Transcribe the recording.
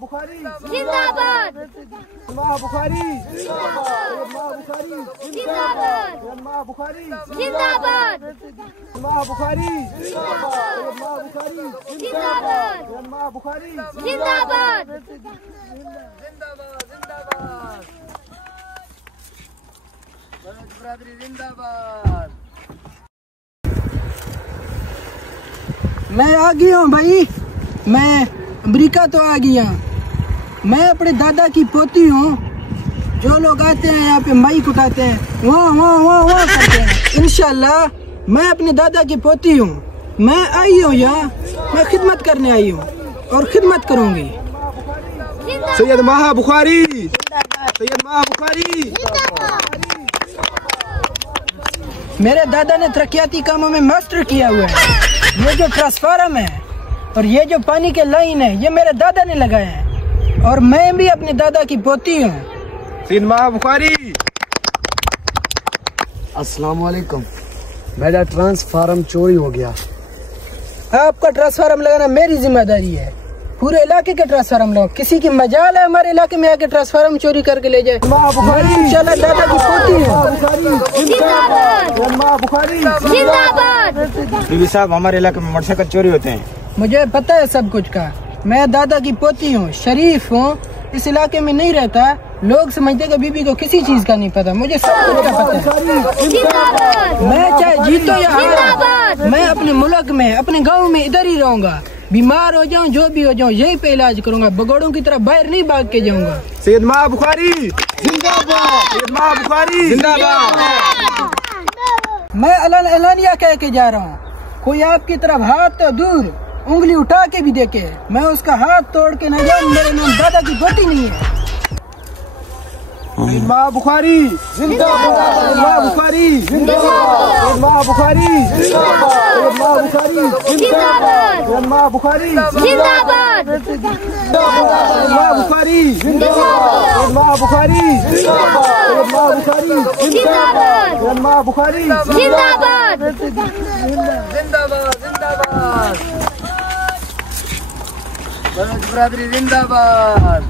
बुखारी जिंदाबाद, माँ बुखारी जिंदाबाद, माँ बुखारी जिंदाबाद, माँ बुखारी जिंदाबाद, माँ बुखारी माँ बुखारी जिंदाबाद, माँ बुखारी जिंदाबाद, जिंदाबाद बलोच बरादरी जिंदाबाद। मैं आ गया हूँ भाई, मैं अमेरिका तो आ गया। मैं अपने दादा की पोती हूँ। जो लोग आते हैं यहाँ पे माइक उठाते हैं, वाह वाह वाह वाह करते हैं। इंशाल्लाह मैं अपने दादा की पोती हूँ। मैं आई हूँ यहाँ, मैं खिदमत करने आई हूँ और खिदमत करूँगी। सैयद माह बुखारी, सैयद माह बुखारी। मेरे दादा ने तरक्याती कामों में मास्टर किया हुआ है। ये जो ट्रांसफार्मर है और ये जो पानी के लाइन है, ये मेरे दादा ने लगाए हैं और मैं भी अपने दादा की पोती हूँ। सैयद माह बुखारी। अस्सलाम वालेकुम। मेरा ट्रांसफार्मर चोरी हो गया। आपका ट्रांसफार्मर लगाना मेरी जिम्मेदारी है। पूरे इलाके के ट्रांसफार्मर लगाओ। किसी की मजाल है हमारे इलाके में आके ट्रांसफार्मर चोरी करके ले जाए। इंशाल्लाह दादा की पोती है। जिंदाबाद, माँ बुखारी जिंदाबाद। बीबी साहब, हमारे इलाके में मोटरसाइकिल चोरी होते हैं। मुझे पता है सब कुछ का। मैं दादा की पोती हूँ, शरीफ हूँ। इस इलाके में नहीं रहता। लोग समझते कि बीबी को किसी चीज का नहीं पता। मुझे सब कुछ का पता है। जिंदाबाद, मैं चाहे जीतो या हारो, जिंदाबाद। मैं अपने मुल्क में, अपने गांव में इधर ही रहूंगा। बीमार हो जाऊं, जो भी हो जाऊं, यहीं पे इलाज करूंगा। बगौड़ों की तरह बाहर नहीं भाग के जाऊंगा। सैयद माह बुखारी जिंदाबाद, सैयद माह बुखारी जिंदाबाद। मैं एलानिया कह के जा रहा हूँ। कोई आपकी तरफ हाथ तो दूर, उंगली उठा के भी देखे, मैं उसका हाथ तोड़ के न जाऊं। मेरे नाम दादा की पोती नहीं है। सैयद माह बुखारी जिंदाबाद, माह बुखारी जिंदाबाद, माह बुखारी जिंदाबाद, माह बुखारी जिंदाबाद, माह बुखारी जिंदाबाद, माह बुखारी जिंदाबाद, माह बुखारी माह बुखारी जिंदाबाद, माह बुखारी जिंदाबाद। जिंदाबाद जिंदाबाद बलोच बरादरी जिंदाबाद।